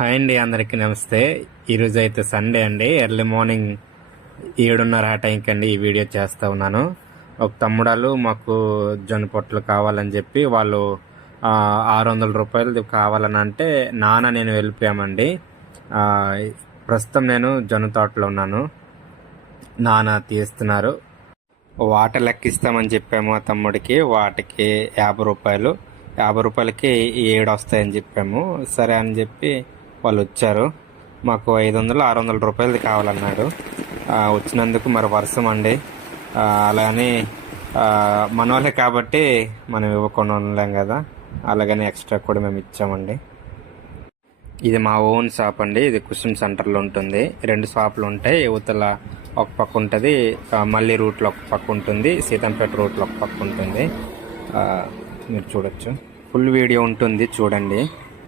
Hi అండి అందరికీ నమస్తే. ఈరోజు అయితే సండే అండి. ఎర్లీ మార్నింగ్ ఏడున్నర ఆ టైంకి అండి ఈ వీడియో చేస్తూ ఉన్నాను. ఒక తమ్ముడాలు మాకు జొన్న పొట్లు కావాలని చెప్పి వాళ్ళు ఆరు వందల రూపాయలు కావాలని అంటే నాన్న నేను వెళ్ళిపోయామండి. ప్రస్తుతం నేను జొన్న తోటలో ఉన్నాను. నాన్న తీస్తున్నారు. వాట లెక్కిస్తామని చెప్పాము ఆ తమ్ముడికి. వాటికి యాభై రూపాయలు. యాభై రూపాయలకి ఏడు వస్తాయని చెప్పాము. సరే అని చెప్పి వాళ్ళు వచ్చారు మాకు ఐదు వందలు ఆరు వందల రూపాయలది కావాలన్నాడు వచ్చినందుకు మరి వర్షం అండి ఆ, అలాగని మన వాళ్ళే కాబట్టి మనం ఇవ్వకుండా ఉండలేం కదా. అలాగని ఎక్స్ట్రా కూడా మేము ఇచ్చామండి. ఇది మా ఓన్ షాప్ అండి. ఇది కుసుమ్ సెంటర్లో ఉంటుంది. రెండు షాపులు ఉంటాయి. యువతల ఒక పక్క ఉంటుంది. మళ్ళీ రూట్లో ఒక పక్క ఉంటుంది. సీతంపేట రూట్లో ఒక పక్క ఉంటుంది. మీరు చూడొచ్చు. ఫుల్ వీడియో ఉంటుంది. చూడండి.